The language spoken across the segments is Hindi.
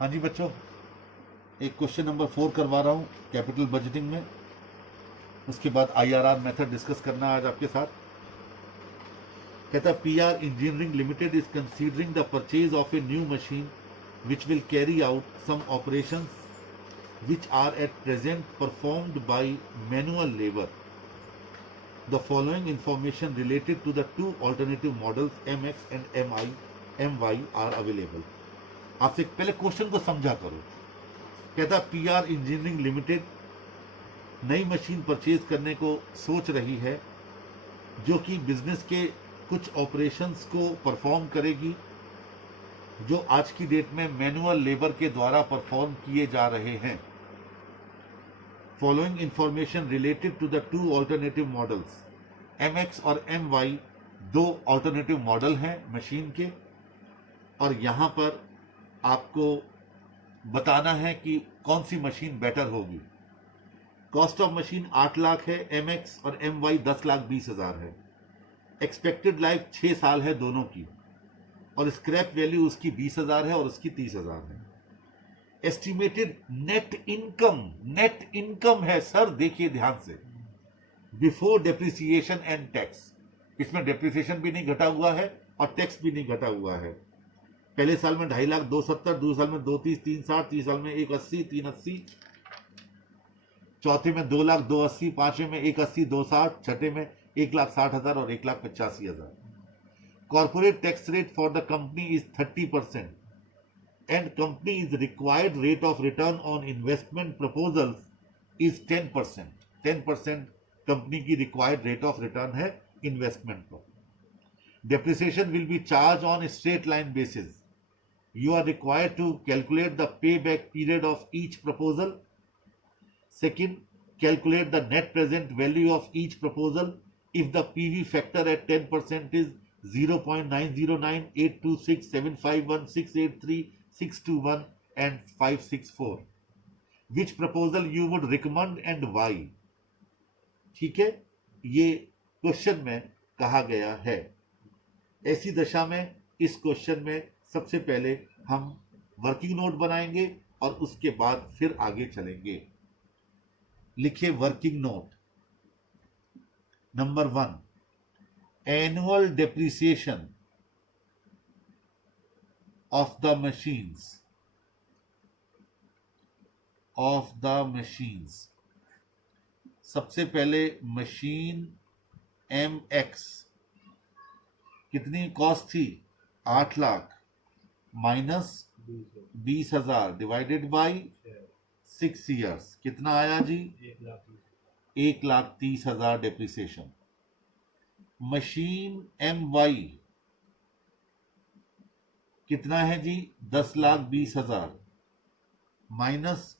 हाँ जी बच्चों, एक क्वेश्चन नंबर 4 करवा रहा हूँ कैपिटल बजटिंग में। उसके बाद आईआरआर मेथड डिस्कस करना आज आपके साथ। कहता है PR engineering limited is considering the purchase of a new machine which will carry out some operations which are at present performed by manual labor. The following information related to the two alternative models MX and MY are available. आपसे पहले क्वेश्चन को समझा करो। कहता पीआर इंजीनियरिंग लिमिटेड नई मशीन परचेज करने को सोच रही है जो कि बिजनेस के कुछ ऑपरेशंस को परफॉर्म करेगी जो आज की डेट में मैनुअल लेबर के द्वारा परफॉर्म किए जा रहे हैं। Following information related to the two alternative models. MX और MY दो ऑल्टरनेटिव मॉडल हैं मशीन के, और यहाँ पर आपको बताना है कि कौन सी मशीन बेटर होगी। कॉस्ट ऑफ मशीन 8 लाख है MX और MY 10,20,000 है। एक्सपेक्टेड लाइफ 6 साल है दोनों की, और स्क्रैप वैल्यू उसकी 20,000 है और उसकी 30,000 है। एस्टिमेटेड नेट इनकम है सर, देखिए ध्यान से, बिफोर डेप्रिसिएशन एंड टैक्स। इसमें डेप्रिसिएशन भी नहीं घटा हुआ है और टैक्स भी नहीं घटा हुआ है। पहले साल में 2,50,270, दूसरे साल में 2,30, 3,60, तीसरे साल में 1,80, 3,80, चौथे में 2,00,000, 2,80, पांचवें में 1,80, 2,60, छठे में 1,60,000 और 1,85,000। Corporate tax rate for the company is 30%, and company is required rate of return on investment proposals is 10%. 10% company की रिक्वायर्ड रेट ऑफ रिटर्न है इन्वेस्टमेंट पर। Depreciation will be charge on straight line basis. You are required to calculate the pay back period of each proposal. Second, calculate the net present value of each proposal if the PV factor at 10% is 0.909, 826, 751, 683, 621 and 564. Which proposal you would recommend and why? ठीक है, ये क्वेश्चन में कहा गया है। ऐसी दशा में इस क्वेश्चन में सबसे पहले हम वर्किंग नोट बनाएंगे और उसके बाद फिर आगे चलेंगे। लिखिए working note. Number 1, annual depreciation of the machines। सबसे पहले मशीन MX कितनी कॉस्ट थी? 8 lakh minus 20,000 divided by 6 years, कितना आया जी? 1,30,000 डेप्रिसिएशन। मशीन MY कितना है जी? 10,20,000 माइनस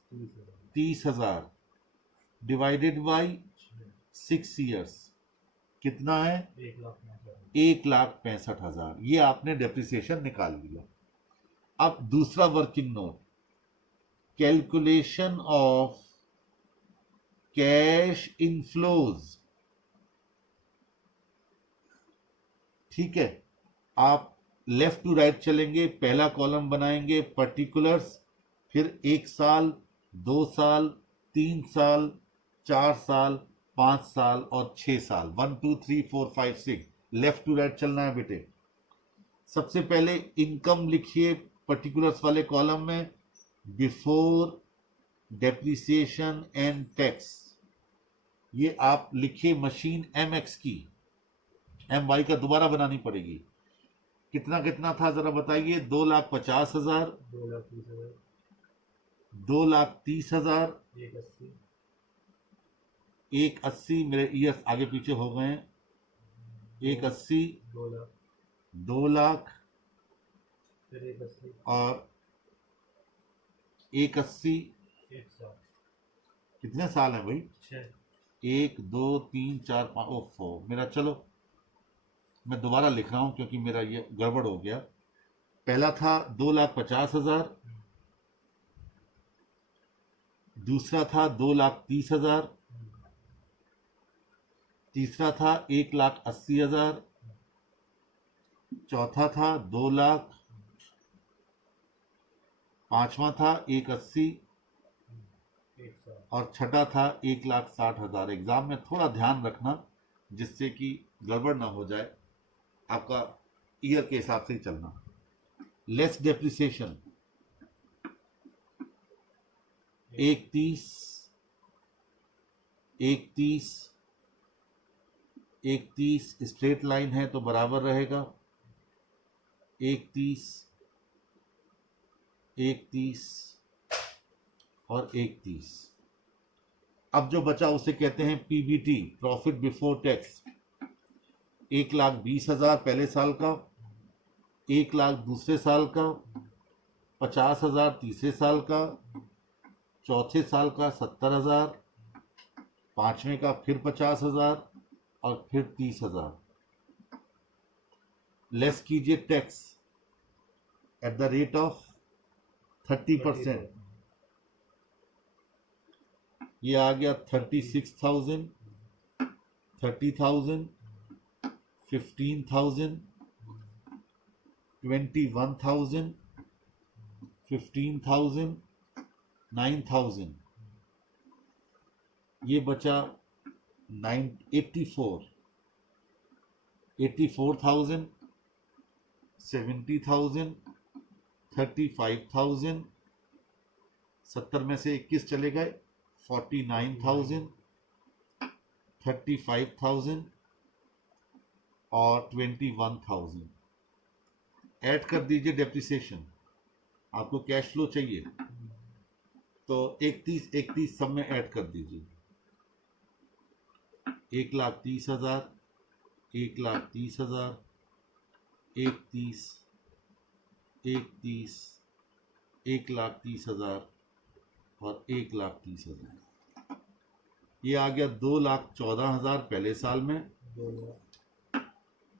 30,000 डिवाइडेड बाई 6 ईयर्स, कितना है? 1,65,000। ये आपने डेप्रिसिएशन निकाल लिया। अब दूसरा working note, calculation of cash inflows. ठीक है, आप लेफ्ट टू राइट चलेंगे। पहला कॉलम बनाएंगे पर्टिकुलर्स, फिर 1 साल, 2 साल, 3 साल, 4 साल, 5 साल और 6 साल। 1 2 3 4 5 6 लेफ्ट टू राइट चलना है बेटे। सबसे पहले इनकम लिखिए पर्टिकुलर्स वाले कॉलम में, बिफोर डेप्रिसिएशन एंड टैक्स। ये आप लिखिए मशीन MX की। MY का दोबारा बनानी पड़ेगी। कितना कितना था जरा बताइए? 2,50,000, 2,30,000, 1,80, मेरे ईयर्स आगे पीछे हो गए हैं। 1,80, 2 लाख और 1,80, कितने साल है भाई? 1 2 3 4 5। ओफो मेरा, चलो मैं दोबारा लिख रहा हूं क्योंकि मेरा ये गड़बड़ हो गया। पहला था 2,50,000, दूसरा था 2,30,000, तीसरा था 1,80,000, चौथा था 2 लाख, पांचवा था 180 और छठा था 1,60,000। एग्जाम में थोड़ा ध्यान रखना जिससे कि गड़बड़ ना हो जाए, आपका ईयर के हिसाब से ही चलना। लेस डेप्रिसिएशन 130 130 130 स्ट्रेट लाइन है तो बराबर रहेगा 130 130 और 130। अब जो बचा उसे कहते हैं पीबीटी, प्रॉफिट बिफोर टैक्स। 1,20,000 पहले साल का, 1,00,000 दूसरे साल का, 50,000 तीसरे साल का, चौथे साल का 70,000, पांचवें का फिर 50,000 और फिर 30,000। लेस कीजिए tax at the rate of 30%। ये आ गया 36,000, 30,000, 15,000, 21,000, 15,000, 9,000। ये बचा 84,000, 70,000, 35,000। 70 में से 21 चले गए, 49,000, 35,000 और 21,000। ऐड कर दीजिए डेप्रिसिएशन। आपको कैश फ्लो चाहिए तो 31 सब में ऐड कर दीजिए। 1,30,000, 1,30,000, 31, 31, 1,30,000 और 1,30,000। ये आ गया 2,14,000 पहले साल में,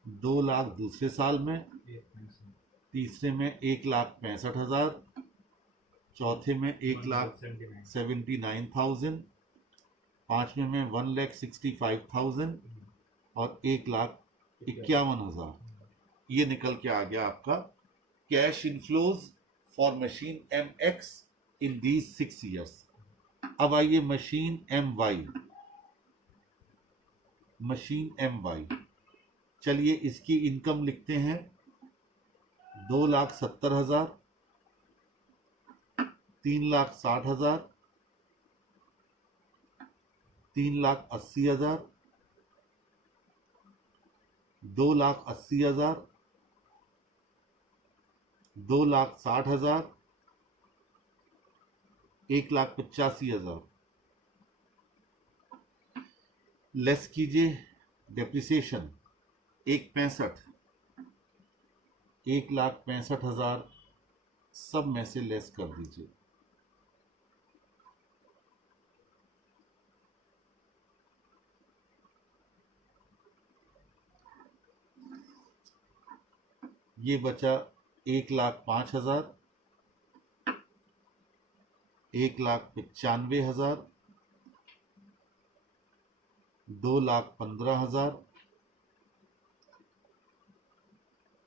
2,00,000 दूसरे साल में, तीसरे में 1,65,000, चौथे में 1,79,000, पांचवें में 1,65,000 और 1,51,000। ये निकल के आ गया आपका cash inflows for machine MX in these 6 years। अब आइए मशीन MY। मशीन MY, चलिए इसकी इनकम लिखते हैं 2,70,000, 3,60,000, 3,80,000, 2,80,000, 2,60,000, 1,85,000। लेस कीजिए डेप्रिसिएशन 1,65,000, 1,65,000 सब में से लेस कर दीजिए। ये बचा 1,05,000, 1,95,000, 2,15,000,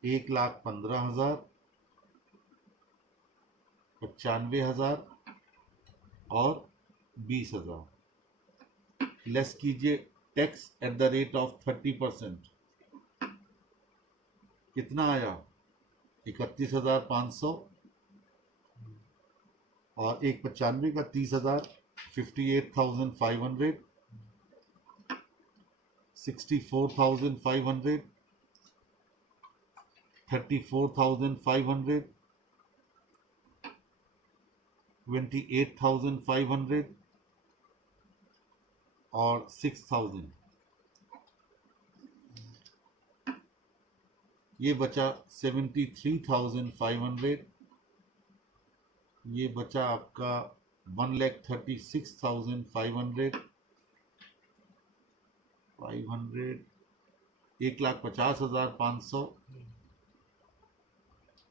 1,15,000, 95,000 और 20,000। लेस कीजिए tax at the rate of 30%। कितना आया? 31,500 और 1,95 का 30,000, 58,500, 64,500, 34,500, 28,500 और 6,000। ये बचा 73,500। ये बचा आपका 1,36,500, 1,50,500,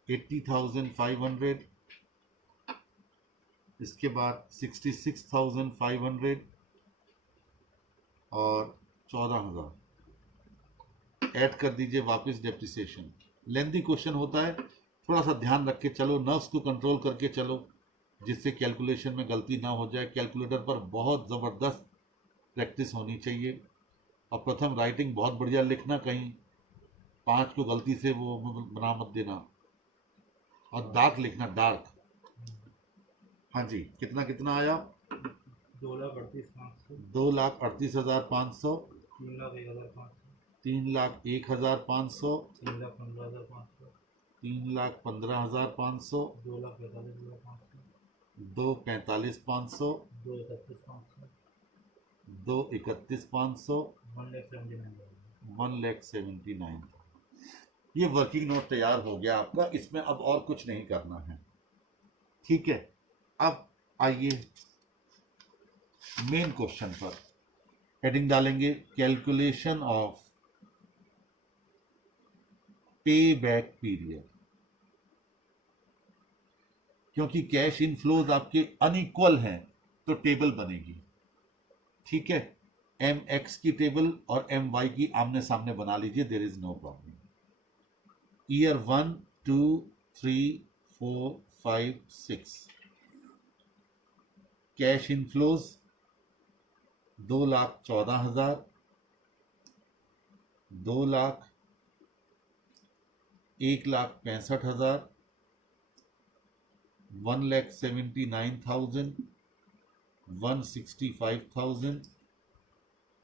80,500। इसके बाद 66,500 और 14,000। ऐड कर दीजिए वापस डेप्रिसिएशन। लेंथी क्वेश्चन होता है थोड़ा सा ध्यान रख के चलो, नर्व्स को कंट्रोल करके चलो, जिससे कैलकुलेशन में गलती ना हो जाए। कैलकुलेटर पर बहुत ज़बरदस्त प्रैक्टिस होनी चाहिए। और प्रथम राइटिंग बहुत बढ़िया लिखना, कहीं 5 को गलती से वो बना मत देना। और डार्क लिखना, डार्क। हाँ जी, कितना कितना आया? 2,38,500, 2,38,500, 3,01,500, 3,01,500, 3,15,500, 3,15,500, 2,45,500, 2,45,500, 2,31,500, 2,31,500, 1,79,000। 1,79,000। ये वर्किंग नोट तैयार हो गया आपका। इसमें अब और कुछ नहीं करना है, ठीक है। अब आइए मेन क्वेश्चन पर। हेडिंग डालेंगे calculation of pay back period. क्योंकि कैश इनफ्लोज आपके अनइक्वल हैं तो टेबल बनेगी, ठीक है। एम एक्स की टेबल और एम वाई की आमने सामने बना लीजिए, there is no problem. Year 1, 2, 3, 4, 5, 6 cash inflows 2,14,000, 2,01,65,000, 1,79,000, 1,65,000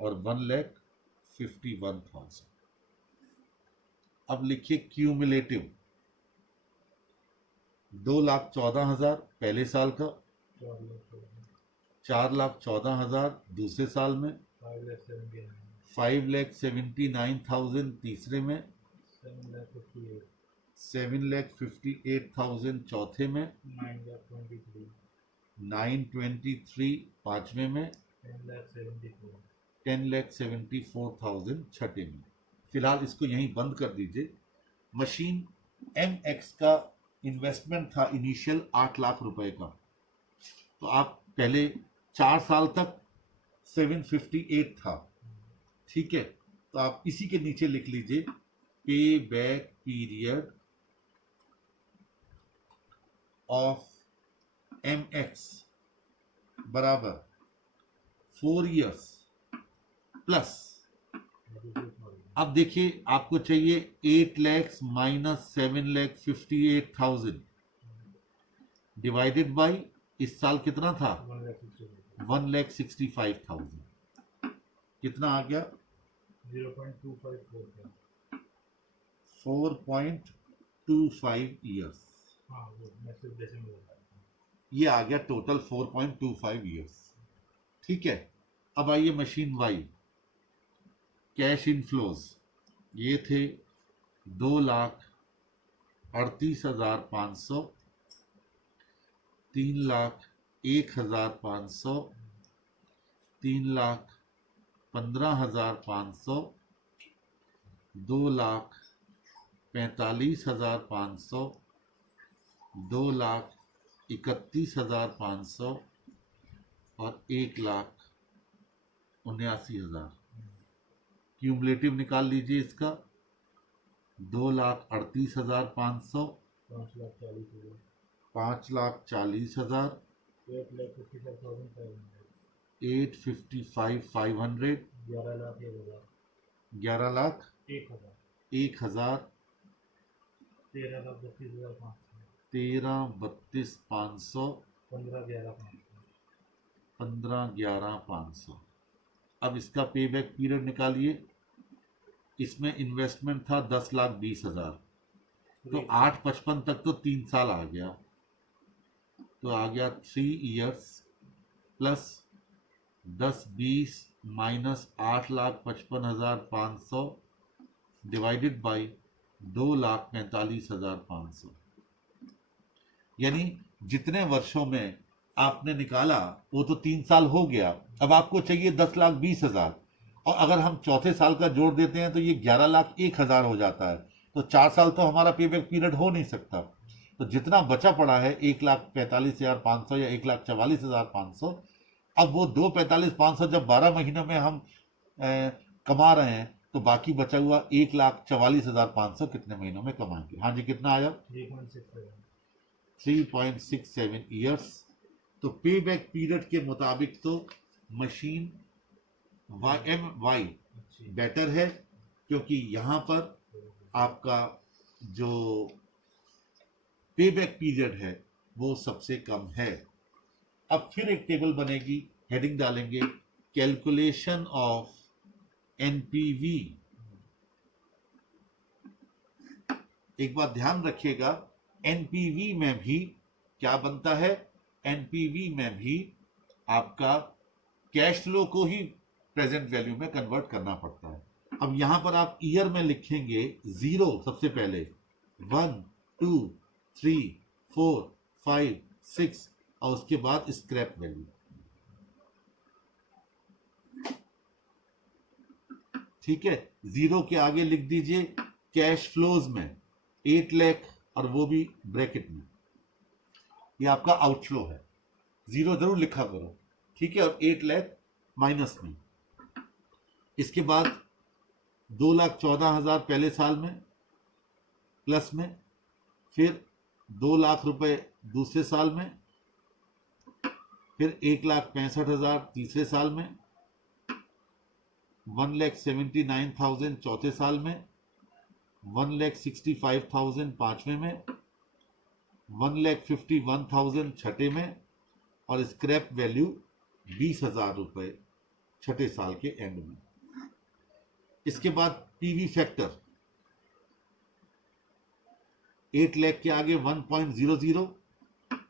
और 1,51,000। अब लिखिए क्यूमुलेटिव। 2,14,000 पहले साल का, 4,14,000 दूसरे साल में, 5,79,000 तीसरे में, 7,58,000 चौथे में, 923 पांचवें में, 10,74,000 छठे में। फिलहाल इसको यहीं बंद कर दीजिए। मशीन एम एक्स का इन्वेस्टमेंट था इनिशियल 8 लाख रुपए का, तो आप पहले 4 साल तक 758 था, ठीक है। तो आप इसी के नीचे लिख लीजिए pay back period of M X बराबर 4 इयर्स प्लस। अब देखिए आपको चाहिए 8 लैक्स माइनस 7,58,000 डिवाइडेड बाई इस साल कितना था 1,65,000। कितना आ गया 4.25 ईयर्स। ये आ गया टोटल 4.25 ईयर्स, ठीक है। अब आइए मशीन वाई। कैश इनफ्लोज ये थे 2,38,500, 3,01,500, 3,15,500, 2,45,500, 2,31,500 और 1,79,000। क्यूमुलेटिव निकाल लीजिए इसका 2,38,500, 5,40,000, 8,55,500, 11,01,000, 13,32,500, 15,11,500। अब इसका पे बैक पीरियड निकालिए। इसमें इन्वेस्टमेंट था 10,20,000, तो 8,55 तक तो 3 साल आ गया, तो आ गया 3 years plus 10,20 minus 8,55,500 divided by 2,45,500। यानी जितने वर्षों में आपने निकाला वो तो 3 साल हो गया। अब आपको चाहिए 10,20,000 और अगर हम चौथे साल का जोड़ देते हैं तो ये 11,01,000 हो जाता है। तो 4 साल तो हमारा पेबैक पीरियड हो नहीं सकता। तो जितना बचा पड़ा है 1,45,500 या 1,44,500, अब वो 2,45,500 जब 12 महीनों में हम कमा रहे हैं तो बाकी बचा हुआ 1,44,500 कितने महीनों में कमाएंगे? हाँ जी, कितना आया? 3.67 ईयर्स। तो पे बैक पीरियड के मुताबिक तो मशीन YMY बेटर है, क्योंकि यहां पर आपका जो पे बैक पीरियड है वो सबसे कम है। अब फिर एक टेबल बनेगी, हेडिंग डालेंगे कैलकुलेशन ऑफ NPV। एक बात ध्यान रखिएगा, NPV में भी क्या बनता है? NPV में भी आपका कैश फ्लो को ही प्रेजेंट वैल्यू में कन्वर्ट करना पड़ता है। अब यहां पर आप ईयर में लिखेंगे 0 सबसे पहले, 1 2 3 4 5 6 और उसके बाद स्क्रैप वैल्यू। ठीक है, 0 के आगे लिख दीजिए कैश फ्लोज में 8 लाख और वो भी ब्रैकेट में, ये आपका आउटफ्लो है। 0 जरूर लिखा करो, ठीक है, और 8 लाख माइनस में। इसके बाद 2,14,000 पहले साल में प्लस में, फिर 2 लाख रुपए दूसरे साल में, फिर 1,65,000 तीसरे साल में, 1,79,000 चौथे साल में, 1,65,000 पांचवें में, 1,51,000 छठे में और स्क्रैप वैल्यू 20,000 रुपए छठे साल के एंड में। इसके बाद पीवी फैक्टर 8 लाख के आगे 1.00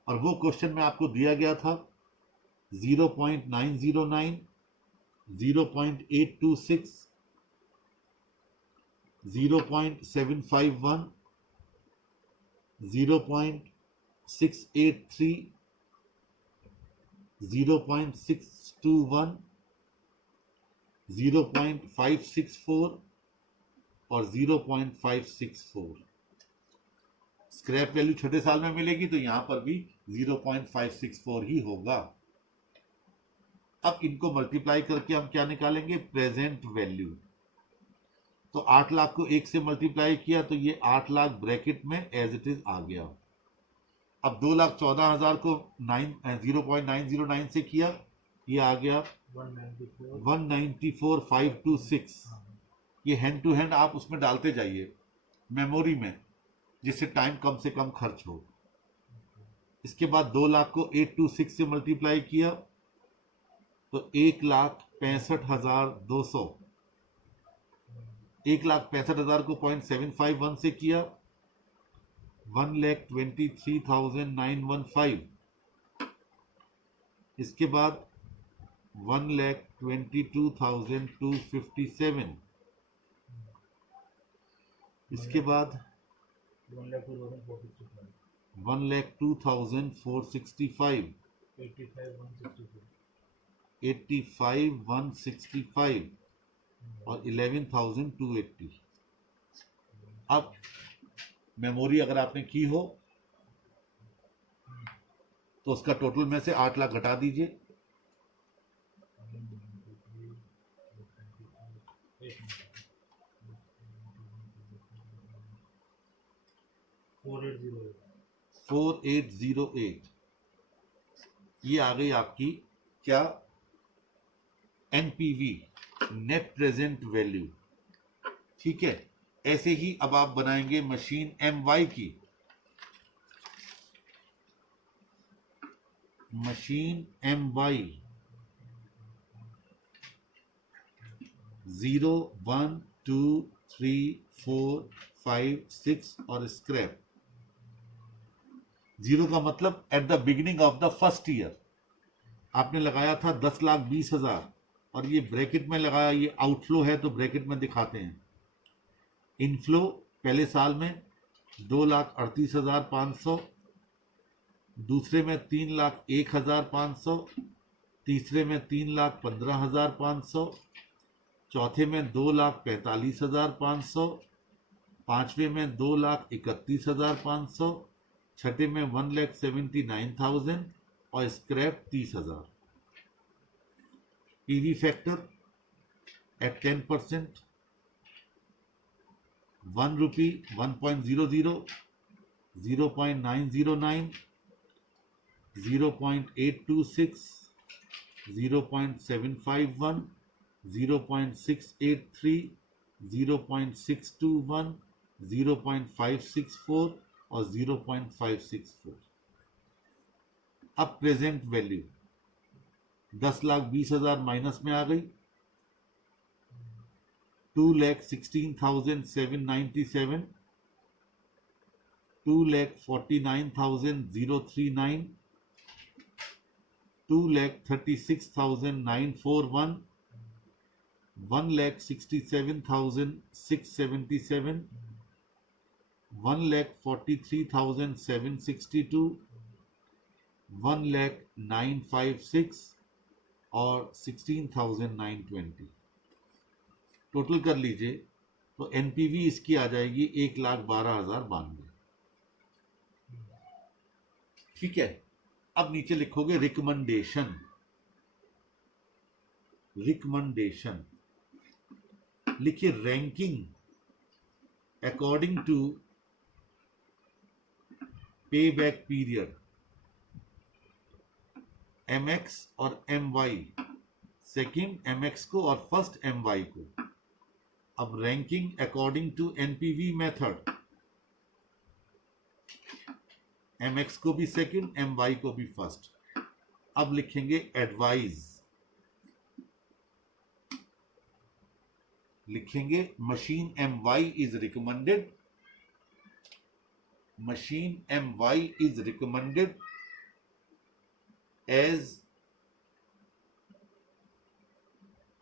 और वो क्वेश्चन में आपको दिया गया था 0.909, 0.826, 0.751, 0.683, 0.621, 0.564 और 0.564। स्क्रैप वैल्यू छठे साल में मिलेगी तो यहां पर भी 0.564 ही होगा। अब इनको मल्टीप्लाई करके हम क्या निकालेंगे? Present value. तो 8 लाख को 1 से मल्टीप्लाई किया तो ये 8 लाख ब्रैकेट में एज इट इज आ गया। अब 2,14,000 को 0.909 से किया, ये आ गया 194,526। ये हैंड टू हैंड आप उसमें डालते जाइए मेमोरी में, जिससे टाइम कम से कम खर्च हो। इसके बाद 2 लाख को 826 से मल्टीप्लाई किया तो 1,65,200। 1,65,000 को 0.751 से किया 1,23,915। इसके बाद 1,22,257। इसके बाद 1,02,465, 85,165 और 11,280। अब मेमोरी अगर आपने की हो तो उसका टोटल में से 8 लाख घटा दीजिए। $4808 ये आ गई आपकी क्या? NPV, net present value. ठीक है, ऐसे ही अब आप बनाएंगे मशीन MY की। मशीन MY 0 1 2 3 4 5 6 और स्क्रैप। 0 का मतलब eight the beginning of the first year आपने लगाया था 10,20,000 और ये ब्रैकेट में लगाया, ये आउटफ्लो है तो ब्रैकेट में दिखाते हैं। इनफ्लो पहले साल में 2,38,500, दूसरे में 3,01,500, तीसरे में 3,15,500, चौथे में 2,45,500, पांचवे में 2,31,500, छठे में 1,79,000 और scrap 30,000। PV factor at 10%, 1 rupee, 1.00, 0.909, 0.826, 0.751, 0.683, 0.621, 0.564 और 0.564। अब प्रेजेंट वैल्यू 10,20,000 माइनस में आ गई, 2,16,797, 2,49,039, 2,36,941, 1,67,677, 1,43,762, 1,09,56 और 16,920। टोटल कर लीजिए तो एनपीवी इसकी आ जाएगी 1,12,092। ठीक है, अब नीचे लिखोगे रिकमेंडेशन। रिकमेंडेशन लिखिए ranking according to pay back period, mx और my, सेकेंड mx को और फर्स्ट my को। अब ranking according to NPV method, mx को भी सेकेंड, my को भी फर्स्ट। अब लिखेंगे एडवाइज, लिखेंगे machine my is recommended, machine my is recommended as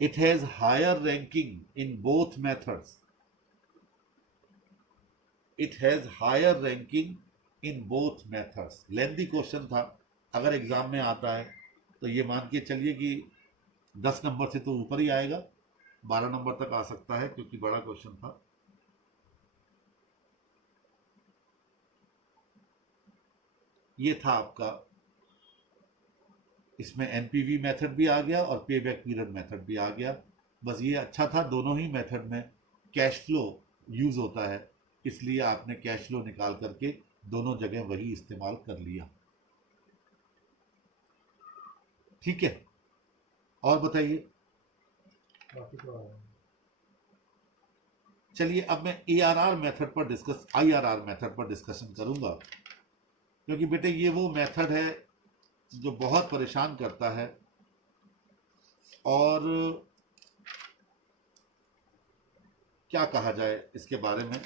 it has higher ranking in both methods. It has higher ranking in both methods. Lengthy question था, अगर एग्जाम में आता है तो ये मान के चलिए कि 10 नंबर से तो ऊपर ही आएगा, 12 नंबर तक आ सकता है क्योंकि बड़ा क्वेश्चन था। ये था आपका, इसमें एनपीवी मेथड भी आ गया और पे बैक पीरियड मेथड भी आ गया। बस ये अच्छा था, दोनों ही मेथड में कैश फ्लो यूज होता है, इसलिए आपने कैश फ्लो निकाल करके दोनों जगह वही इस्तेमाल कर लिया। ठीक है, और बताइए। चलिए अब मैं ARR मेथड पर IRR मेथड पर डिस्कशन करूंगा, क्योंकि बेटे ये वो मेथड है जो बहुत परेशान करता है और क्या कहा जाए इसके बारे में,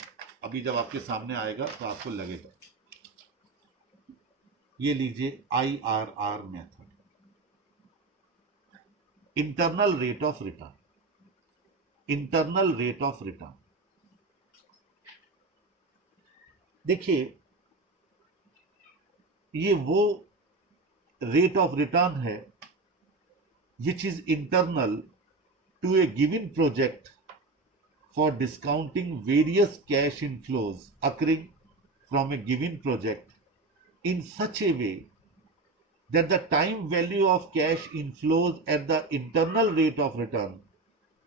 अभी जब आपके सामने आएगा तो आपको लगेगा। ये लीजिए IRR method, internal rate of return. Internal rate of return देखिए, ये वो रेट ऑफ रिटर्न है which is internal to a given project for discounting various cash inflows occurring from a given project in such a way that the time value of cash inflows at the internal rate of return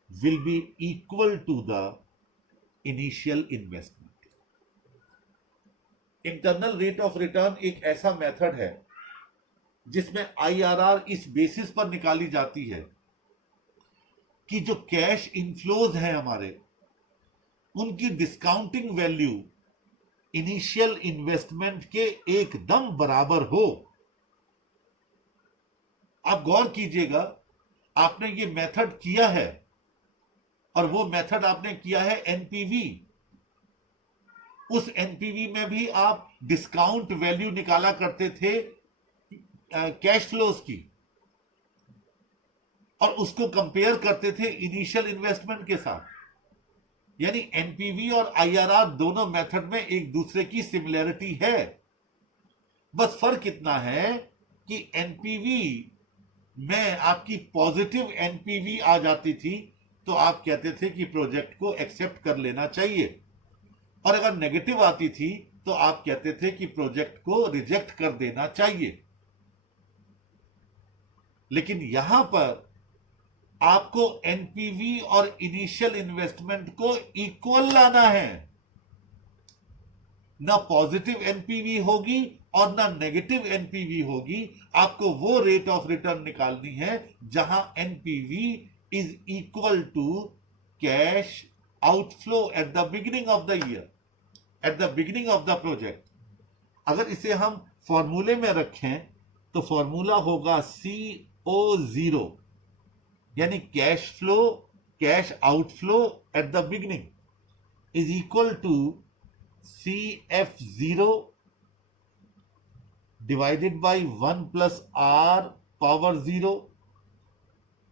will be equal to the initial investment. Internal rate of return एक ऐसा मेथड है जिसमें IRR इस बेसिस पर निकाली जाती है कि जो कैश इनफ्लोज हैं हमारे, उनकी डिस्काउंटिंग वैल्यू इनिशियल इन्वेस्टमेंट के एकदम बराबर हो। आप गौर कीजिएगा, आपने ये मेथड किया है और वो मेथड आपने किया है एनपीवी। उस एनपीवी में भी आप डिस्काउंट वैल्यू निकाला करते थे कैश फ्लोज की और उसको कंपेयर करते थे इनिशियल इन्वेस्टमेंट के साथ। यानी एनपीवी और IRR दोनों मेथड में एक दूसरे की सिमिलरिटी है। बस फर्क इतना है कि एनपीवी में आपकी पॉजिटिव एनपीवी आ जाती थी तो आप कहते थे कि प्रोजेक्ट को एक्सेप्ट कर लेना चाहिए, और अगर नेगेटिव आती थी तो आप कहते थे कि प्रोजेक्ट को रिजेक्ट कर देना चाहिए। लेकिन यहां पर आपको एनपीवी और इनिशियल इन्वेस्टमेंट को इक्वल लाना है। ना पॉजिटिव एनपीवी होगी और ना नेगेटिव एनपीवी होगी। आपको वो रेट ऑफ रिटर्न निकालनी है जहां NPV is equal to cash outflow at the beginning of the year, at the beginning of the project. अगर इसे हम फॉर्मूले में रखें तो फॉर्मूला होगा CO0, यानी cash flow, cash outflow at the beginning is equal to CF0 divided by 1 plus R power 0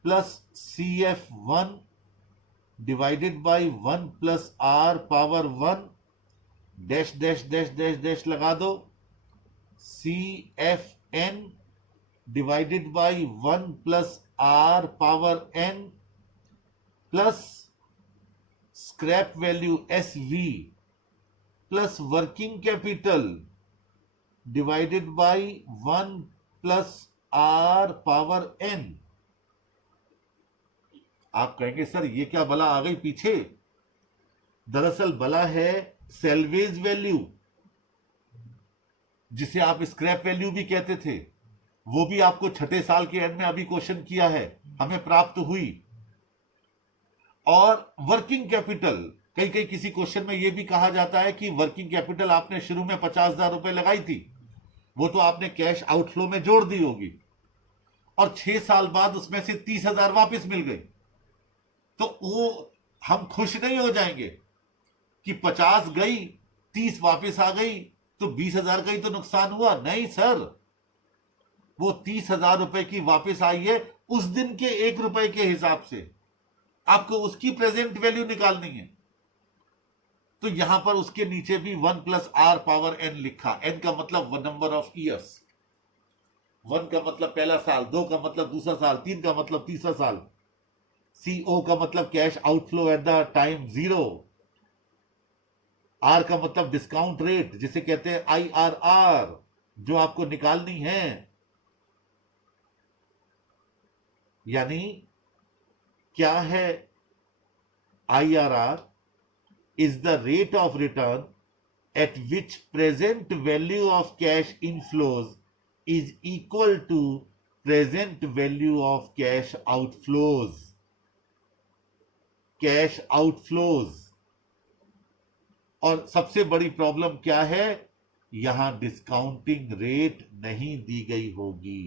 plus CF1 divided by 1 plus R power 1 dash dash dash dash dash लगा दो, CFN divided by 1 plus R power n plus scrap value SV plus working capital divided by 1 plus R power n। आप कहेंगे सर ये क्या बला आ गई पीछे? दरअसल बला है सेल्वेज वैल्यू, जिसे आप स्क्रैप वैल्यू भी कहते थे। वो भी आपको छठे साल के एंड में अभी क्वेश्चन किया है, हमें प्राप्त हुई। और वर्किंग कैपिटल, कई कई किसी क्वेश्चन में यह भी कहा जाता है कि वर्किंग कैपिटल आपने शुरू में 50,000 रुपए लगाई थी, वो तो आपने कैश आउटफ्लो में जोड़ दी होगी और 6 साल बाद उसमें से 30,000 वापस मिल गई, तो वो हम खुश नहीं हो जाएंगे कि 50 गई 30 वापस आ गई तो 20,000 का ही तो नुकसान हुआ। नहीं सर, वो 30,000 रुपए की वापस आई है उस दिन के 1 रुपए के हिसाब से, आपको उसकी प्रेजेंट वैल्यू निकालनी है। तो यहां पर उसके नीचे भी 1 प्लस R पावर n लिखा। n का मतलब नंबर ऑफ ईयर्स, 1 का मतलब पहला साल, 2 का मतलब दूसरा साल, 3 का मतलब तीसरा साल, CO का मतलब cash outflow at the time 0, R का मतलब डिस्काउंट रेट जिसे कहते हैं IRR, जो आपको निकालनी है। यानी क्या है IRR? is the rate of return at which present value of cash inflows is equal to present value of cash outflows. Cash outflows। और सबसे बड़ी प्रॉब्लम क्या है? यहां डिस्काउंटिंग रेट नहीं दी गई होगी।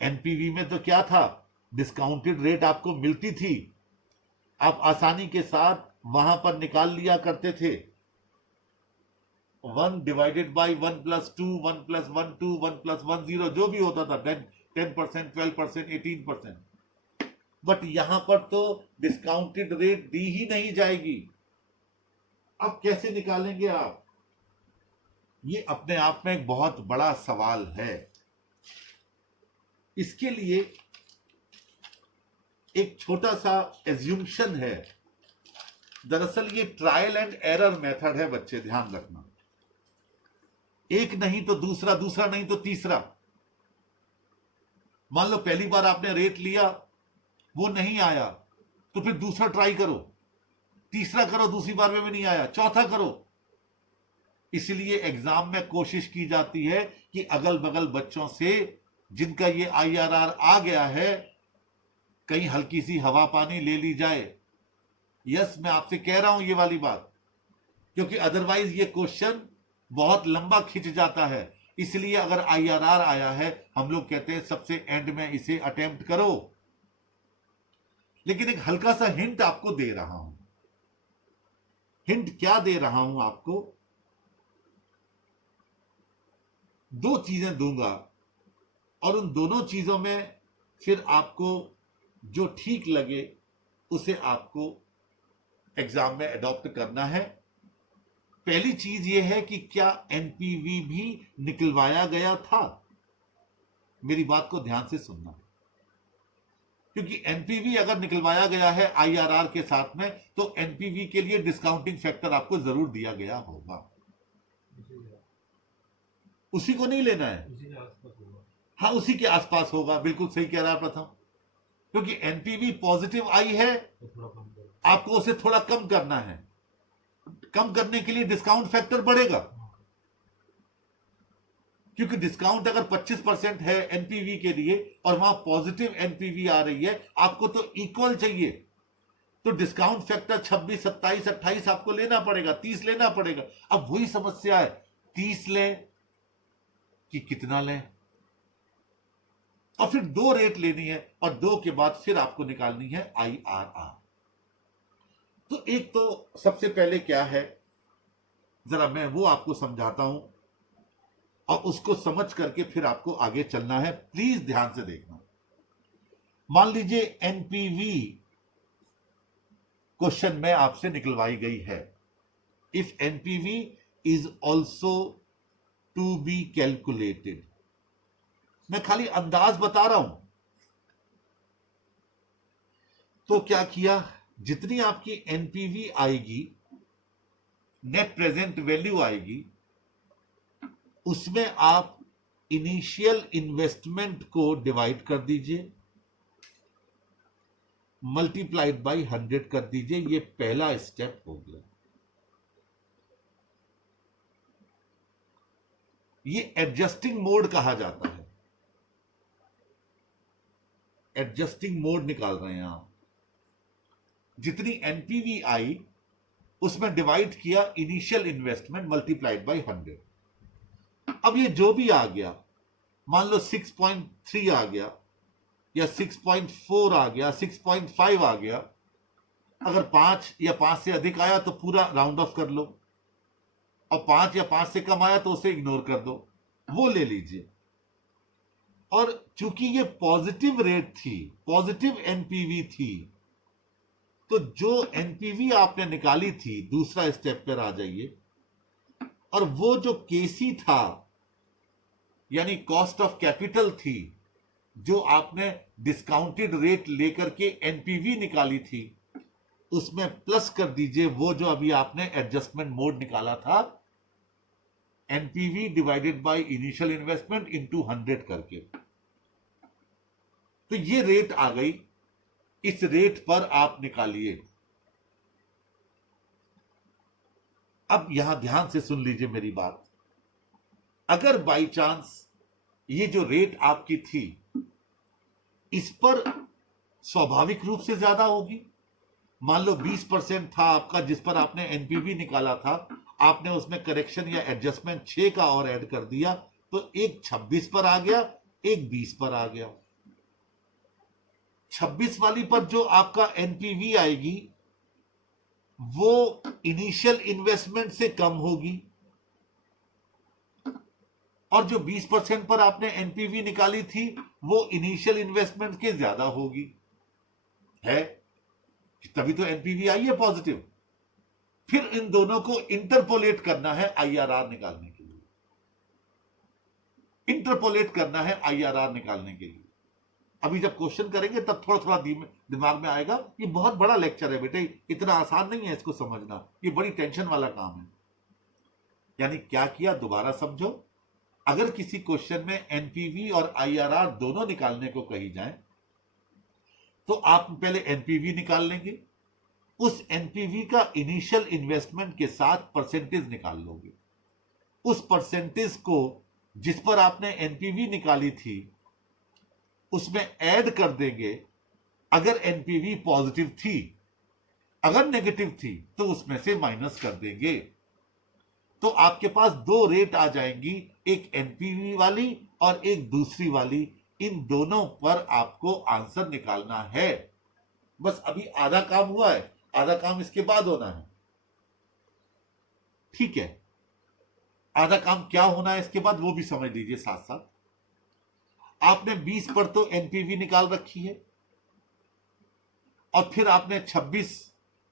एनपीवी में तो क्या था, डिस्काउंटेड रेट आपको मिलती थी, आप आसानी के साथ वहां पर निकाल लिया करते थे। 1 divided by 1 plus 2, 1 plus 1 2, 1 plus 1 0, जो भी होता था 10%, 12%, 18%। बट यहां पर तो डिस्काउंटेड रेट दी ही नहीं जाएगी। अब कैसे निकालेंगे आप? ये अपने आप में एक बहुत बड़ा सवाल है। इसके लिए एक छोटा सा एज्यूम्पशन है। दरअसल ये ट्रायल एंड एरर मेथड है बच्चे, ध्यान रखना। एक नहीं तो दूसरा, दूसरा नहीं तो तीसरा। मान लो पहली बार आपने रेट लिया, वो नहीं आया, तो फिर दूसरा ट्राई करो, तीसरा करो, दूसरी बार में भी नहीं आया, चौथा करो। इसलिए एग्जाम में कोशिश की जाती है कि अगल बगल बच्चों से जिनका ये IRR आ गया है, कहीं हल्की सी हवा पानी ले ली जाए। यस, मैं आपसे कह रहा हूं ये वाली बात, क्योंकि अदरवाइज ये क्वेश्चन बहुत लंबा खिंच जाता है। इसलिए अगर IRR आया है, हम लोग कहते हैं सबसे एंड में इसे अटेम्प्ट करो। लेकिन एक हल्का सा हिंट आपको दे रहा हूं। हिंट क्या दे रहा हूं आपको? 2 चीजें दूंगा और उन दोनों चीजों में फिर आपको जो ठीक लगे उसे आपको एग्जाम में अडॉप्ट करना है। पहली चीज यह है कि क्या एनपीवी भी निकलवाया गया था? मेरी बात को ध्यान से सुनना, क्योंकि एनपीवी अगर निकलवाया गया है IRR के साथ में, तो एनपीवी के लिए डिस्काउंटिंग फैक्टर आपको जरूर दिया गया होगा। उसी को नहीं लेना है, हाँ उसी के आसपास होगा। बिल्कुल सही कह रहा है प्रथम, क्योंकि एनपीवी पॉजिटिव आई है, आपको उसे थोड़ा कम करना है। कम करने के लिए डिस्काउंट फैक्टर बढ़ेगा, क्योंकि डिस्काउंट अगर 25% है एनपीवी के लिए और वहां पॉजिटिव एनपीवी आ रही है, आपको तो इक्वल चाहिए, तो डिस्काउंट फैक्टर 26, 27, 28 आपको लेना पड़ेगा, 30 लेना पड़ेगा। अब वही समस्या है, 30 लें कि कितना लें, और फिर 2 रेट लेनी है और 2 के बाद फिर आपको निकालनी है आईआरआर। तो एक तो सबसे पहले क्या है, जरा मैं वो आपको समझाता हूं और उसको समझ करके फिर आपको आगे चलना है, प्लीज ध्यान से देखना। मान लीजिए एनपीवी क्वेश्चन में आपसे निकलवाई गई है, if NPV is also to be calculated. मैं खाली अंदाज बता रहा हूं। तो क्या किया, जितनी आपकी एनपीवी आएगी, नेट प्रेजेंट वैल्यू आएगी, उसमें आप इनिशियल इन्वेस्टमेंट को डिवाइड कर दीजिए, मल्टीप्लाइड बाय 100 कर दीजिए। ये पहला स्टेप हो गया। ये एडजस्टिंग मोड कहा जाता है। एडजस्टिंग मोड निकाल रहे हैं आप। जितनी एनपीवी आई उसमें डिवाइड किया इनिशियल इन्वेस्टमेंट मल्टीप्लाइड बाय 100। अब ये जो भी आ गया, मान लो 6.3 आ गया या 6.4 आ गया, 6.5 आ गया, अगर 5 या 5 से अधिक आया तो पूरा राउंड ऑफ कर लो, और 5 या 5 से कम आया तो उसे इग्नोर कर दो, वो ले लीजिए। और चूंकि ये पॉजिटिव रेट थी, पॉजिटिव एनपीवी थी, तो जो एनपीवी आपने निकाली थी, दूसरा स्टेप पर आ जाइए, और वो जो केसी था यानी कॉस्ट ऑफ कैपिटल थी, जो आपने डिस्काउंटेड रेट लेकर के एनपीवी निकाली थी, उसमें प्लस कर दीजिए वो जो अभी आपने एडजस्टमेंट मोड निकाला था, NPV divided by initial investment into 100 करके। तो ये रेट आ गई, इस रेट पर आप निकालिए। अब यहां ध्यान से सुन लीजिए मेरी बात। अगर बाई चांस ये जो रेट आपकी थी इस पर स्वाभाविक रूप से ज्यादा होगी, मान लो 20% था आपका जिस पर आपने एनपीवी निकाला था, आपने उसमें करेक्शन या एडजस्टमेंट 6 का और ऐड कर दिया, तो एक 26 पर आ गया, एक 20 पर आ गया। 26 वाली पर जो आपका एनपीवी आएगी वो इनिशियल इन्वेस्टमेंट से कम होगी, और जो 20% पर आपने एनपीवी निकाली थी वो इनिशियल इन्वेस्टमेंट के ज्यादा होगी, है तभी तो एनपीवी आई है पॉजिटिव। फिर इन दोनों को इंटरपोलेट करना है आईआरआर निकालने के लिए, इंटरपोलेट करना है आईआरआर निकालने के लिए। अभी जब क्वेश्चन करेंगे तब थोड़ा थोड़ा दिमाग में आएगा। ये बहुत बड़ा लेक्चर है बेटे, इतना आसान नहीं है इसको समझना, ये बड़ी टेंशन वाला काम है। यानी क्या किया, दोबारा समझो। अगर किसी क्वेश्चन में एनपीवी और आईआरआर दोनों निकालने को कही जाए तो आप पहले एनपीवी निकाल लेंगे, उस एनपीवी का इनिशियल इन्वेस्टमेंट के साथ परसेंटेज निकाल लोगे, उस परसेंटेज को जिस पर आपने एनपीवी निकाली थी उसमें ऐड कर देंगे। अगर एनपीवी पॉजिटिव थी, अगर नेगेटिव थी तो उसमें से माइनस कर देंगे। तो आपके पास 2 रेट आ जाएंगी, एक एनपीवी वाली और एक दूसरी वाली। इन दोनों पर आपको आंसर निकालना है। बस अभी आधा काम हुआ है, आधा काम इसके बाद होना है। ठीक है, आधा काम क्या होना है इसके बाद वो भी समझ लीजिए साथ साथ। आपने 20 पर तो एनपीवी निकाल रखी है, और फिर आपने 26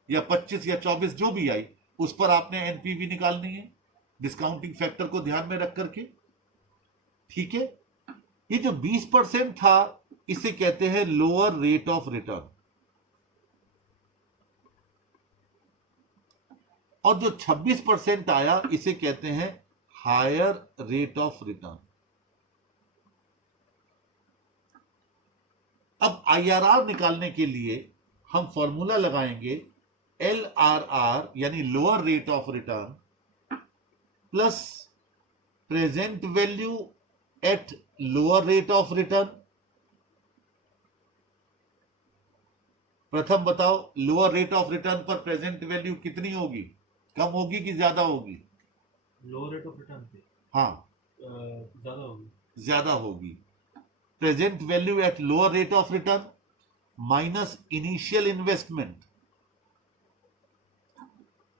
या 25 या 24 जो भी आई उस पर आपने एनपीवी निकालनी है, डिस्काउंटिंग फैक्टर को ध्यान में रख करके। ठीक है, ये जो 20% था इसे कहते हैं लोअर रेट ऑफ रिटर्न, और जो 26% आया इसे कहते हैं हायर रेट ऑफ रिटर्न। अब आईआरआर निकालने के लिए हम फॉर्मूला लगाएंगे LRR यानी lower rate of return plus present value at lower rate of return. प्रथम बताओ, लोअर रेट ऑफ रिटर्न पर प्रेजेंट वैल्यू कितनी होगी, कम होगी कि ज्यादा होगी? लोअर रेट ऑफ रिटर्न पे हाँ, ज्यादा होगी। ज्यादा होगी। Present value at lower rate of return minus initial investment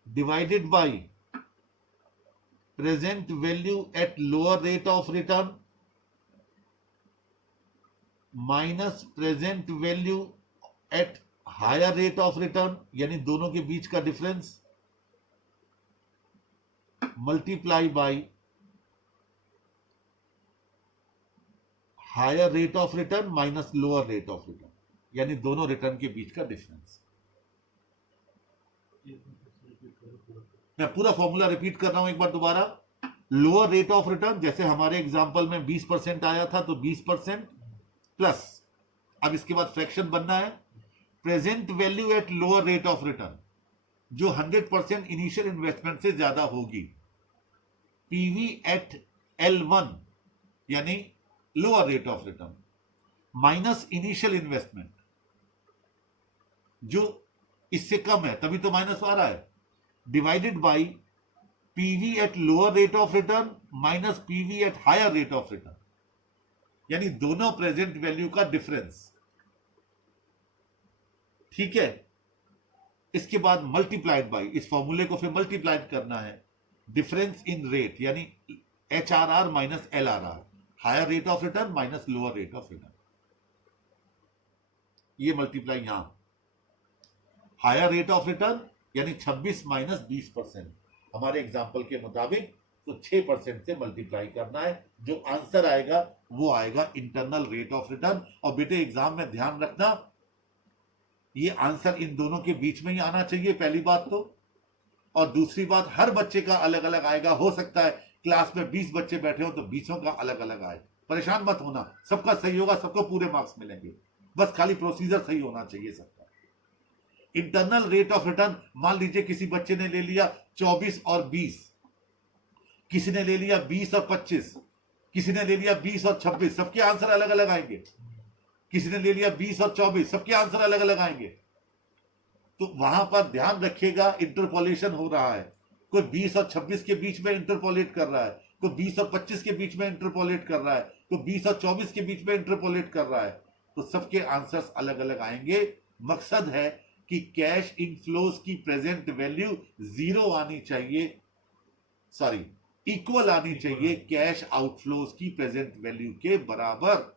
divided by present value at lower rate of return minus present value at higher rate of return, यानी दोनों के बीच का difference, multiply by higher rate of return minus lower rate of return, यानी दोनों रिटर्न के बीच का डिफरेंस। मैं पूरा फॉर्मूला रिपीट कर रहा हूं एक बार दोबारा। लोअर रेट ऑफ रिटर्न, जैसे हमारे एग्जांपल में 20% आया था, तो 20% प्लस, अब इसके बाद फ्रैक्शन बनना है, present value at lower rate of return जो 100% इनिशियल इन्वेस्टमेंट से ज्यादा होगी, पीवी एट L1 यानी lower rate of return minus initial investment जो इससे कम है, तभी तो माइनस आ रहा है, divided by PV at lower rate of return minus PV at higher rate of return, यानी दोनों प्रेजेंट वैल्यू का डिफरेंस। ठीक है, इसके बाद मल्टीप्लाइड बाय, इस फॉर्मूले को फिर मल्टीप्लाइड करना है, डिफरेंस इन रेट यानी HRR minus LRR, higher rate of return minus lower rate of return, ये मल्टीप्लाई यहां, हायर रेट ऑफ रिटर्न यानी 26 माइनस 20%, हमारे एग्जाम्पल के मुताबिक तो 6% से मल्टीप्लाई करना है, जो आंसर आएगा वो आएगा इंटरनल रेट ऑफ रिटर्न। और बेटे एग्जाम में ध्यान रखना, ये आंसर इन दोनों के बीच में ही आना चाहिए, पहली बात तो, और दूसरी बात हर बच्चे का अलग अलग आएगा। हो सकता है क्लास में 20 बच्चे बैठे हो तो 20 का अलग अलग आए, परेशान मत होना, सबका सही होगा, सबको पूरे मार्क्स मिलेंगे, बस खाली प्रोसीजर सही होना चाहिए सबका। इंटरनल रेट ऑफ रिटर्न, मान लीजिए किसी बच्चे ने ले लिया 24 और 20, किसी ने ले लिया 20 और 25, किसी ने ले लिया 20 और 26, सबके आंसर अलग अलग आएंगे। किसी ने ले लिया 20 और 24, सबके आंसर अलग अलग आएंगे। तो वहां पर ध्यान रखिएगा, इंटरपोलेशन हो रहा है, कोई 20 और 26 के बीच में इंटरपोलेट कर रहा है, कोई 20 और 25 के बीच में इंटरपोलेट कर रहा है, कोई 20 और 24 के बीच में इंटरपोलेट कर रहा है, तो सबके आंसर्स अलग अलग आएंगे। मकसद है कि कैश इनफ्लोज की प्रेजेंट वैल्यू जीरो आनी चाहिए, सॉरी इक्वल आनी चाहिए कैश आउटफ्लोज की प्रेजेंट वैल्यू के बराबर।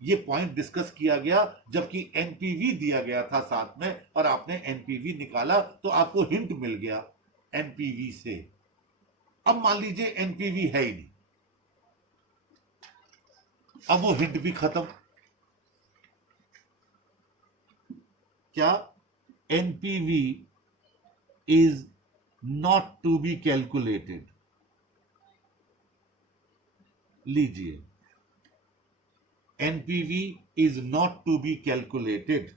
ये पॉइंट डिस्कस किया गया जबकि एनपीवी दिया गया था साथ में, और आपने एनपीवी निकाला तो आपको हिंट मिल गया एनपीवी से। अब मान लीजिए एनपीवी है ही नहीं, अब वो हिंट भी खत्म। क्या? NPV is not to be calculated. लीजिए, NPV is not to be calculated,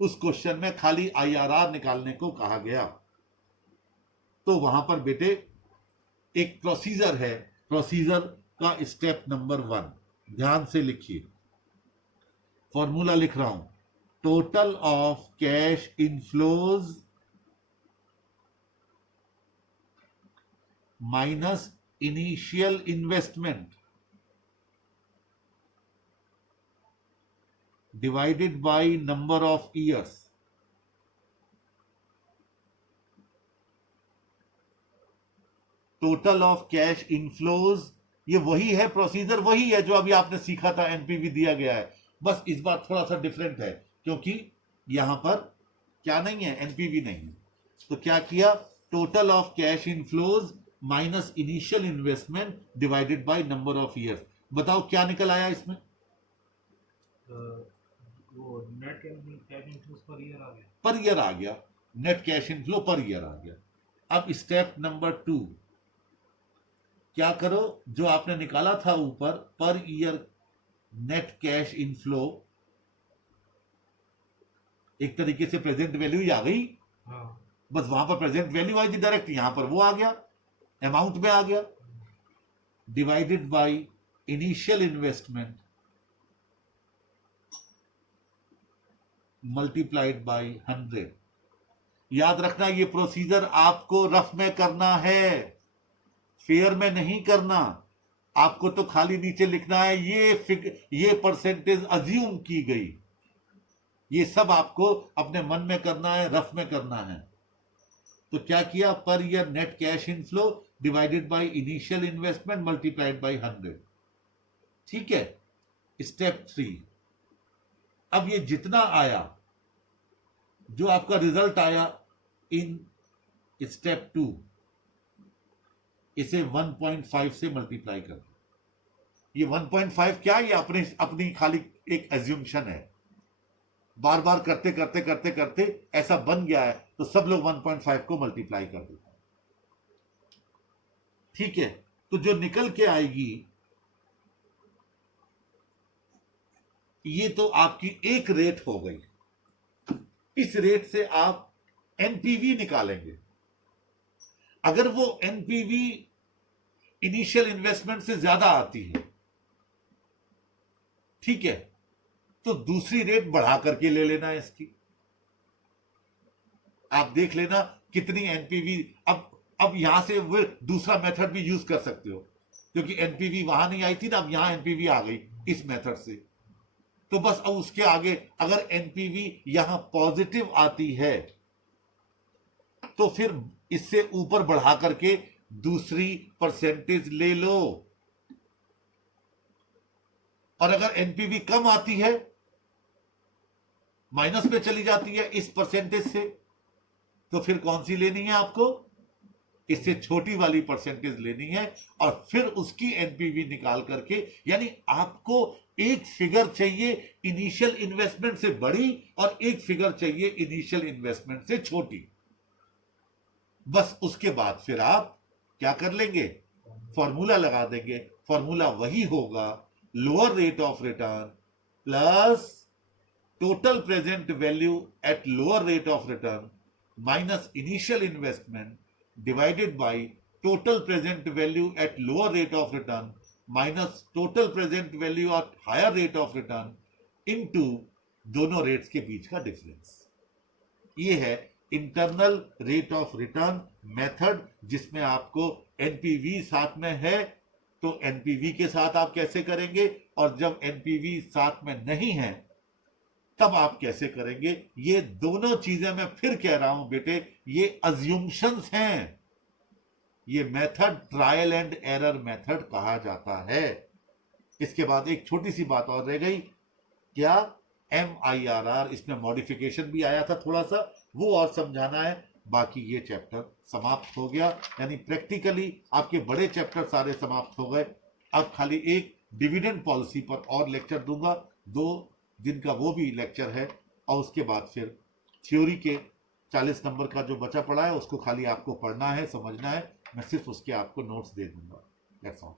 उस क्वेश्चन में खाली आईआरआर निकालने को कहा गया। तो वहां पर बेटे एक प्रोसीजर है, प्रोसीजर का स्टेप नंबर 1 ध्यान से लिखिए, फॉर्मूला लिख रहा हूं, total of cash inflows minus initial investment divided by number of years. Total of cash inflows, ये वही है प्रोसीजर, वही है जो अभी आपने सीखा था, एनपीवी दिया गया है, बस इस बार थोड़ा सा डिफरेंट है क्योंकि यहां पर क्या नहीं है, एनपीवी नहीं है। तो क्या किया, total of cash inflows minus initial investment divided by number of years. बताओ क्या निकल आया इसमें? वो net cash inflows per year आ गया, पर ईयर आ गया, net cash inflow per year आ गया। अब स्टेप नंबर 2 क्या करो, जो आपने निकाला था ऊपर per year net cash inflow, एक तरीके से प्रेजेंट वैल्यू ही आ गई, हाँ बस वहां पर प्रेजेंट वैल्यू आई थी डायरेक्ट, यहां पर वो आ गया, अमाउंट में आ गया, divided by initial investment multiplied by 100। याद रखना ये प्रोसीजर आपको रफ में करना है, फेयर में नहीं करना। आपको तो खाली नीचे लिखना है ये परसेंटेज अज्यूम की गई, ये सब आपको अपने मन में करना है, रफ में करना है। तो क्या किया, per year net cash inflow divided by initial investment multiplied by 100। ठीक है, स्टेप 3। अब ये जितना आया, जो आपका रिजल्ट आया इन स्टेप 2, इसे 1.5 से मल्टीप्लाई कर दो। ये 1.5 क्या, ये अपनी खाली एक एज्यूम्शन है, बार बार करते करते करते करते ऐसा बन गया है, तो सब लोग 1.5 को मल्टीप्लाई कर देते हैं। ठीक है, तो जो निकल के आएगी ये तो आपकी एक रेट हो गई। इस रेट से आप एनपीवी निकालेंगे। अगर वो एनपीवी इनिशियल इन्वेस्टमेंट से ज्यादा आती है, ठीक है, तो दूसरी रेट बढ़ा करके ले लेना है इसकी। आप देख लेना कितनी एनपीवी। अब यहां से वो दूसरा मेथड भी यूज कर सकते हो, क्योंकि एनपीवी वहां नहीं आई थी ना, अब यहां एनपीवी आ गई इस मेथड से। तो बस अब उसके आगे अगर एनपीवी यहां पॉजिटिव आती है तो फिर इससे ऊपर बढ़ा करके दूसरी परसेंटेज ले लो, और अगर एनपीवी कम आती है, माइनस में चली जाती है इस परसेंटेज से, तो फिर कौन सी लेनी है आपको, इससे छोटी वाली परसेंटेज लेनी है, और फिर उसकी एनपीवी निकाल करके, यानी आपको एक फिगर चाहिए इनिशियल इन्वेस्टमेंट से बड़ी और एक फिगर चाहिए इनिशियल इन्वेस्टमेंट से छोटी। बस उसके बाद फिर आप क्या कर लेंगे, फॉर्मूला लगा देंगे। फॉर्मूला वही होगा, lower rate of return plus total present value at lower rate of return minus initial investment divided by total present value at lower rate of return minus total present value at higher rate of return into दोनों रेट्स के बीच का डिफरेंस। ये है internal rate of return method, जिसमें आपको एनपीवी साथ में है तो एनपीवी के साथ आप कैसे करेंगे, और जब एनपीवी साथ में नहीं है तब आप कैसे करेंगे। ये दोनों चीजें मैं फिर कह रहा हूं बेटे, ये अज्यूम्शंस हैं। ये method trial and error method कहा जाता है। इसके बाद एक छोटी सी बात और रह गई, क्या MIRR, इसमें मॉडिफिकेशन भी आया था थोड़ा सा, वो और समझाना है। बाकी ये चैप्टर समाप्त हो गया, यानी प्रैक्टिकली आपके बड़े चैप्टर सारे समाप्त हो गए। अब खाली एक डिविडेंड पॉलिसी पर और लेक्चर दूंगा, 2 दिन का वो भी लेक्चर है, और उसके बाद फिर थ्योरी के 40 नंबर का जो बचा पड़ा है उसको खाली आपको पढ़ना है, समझना है। मैं सिर्फ उसके आपको नोट्स दे दूंगा। That's all.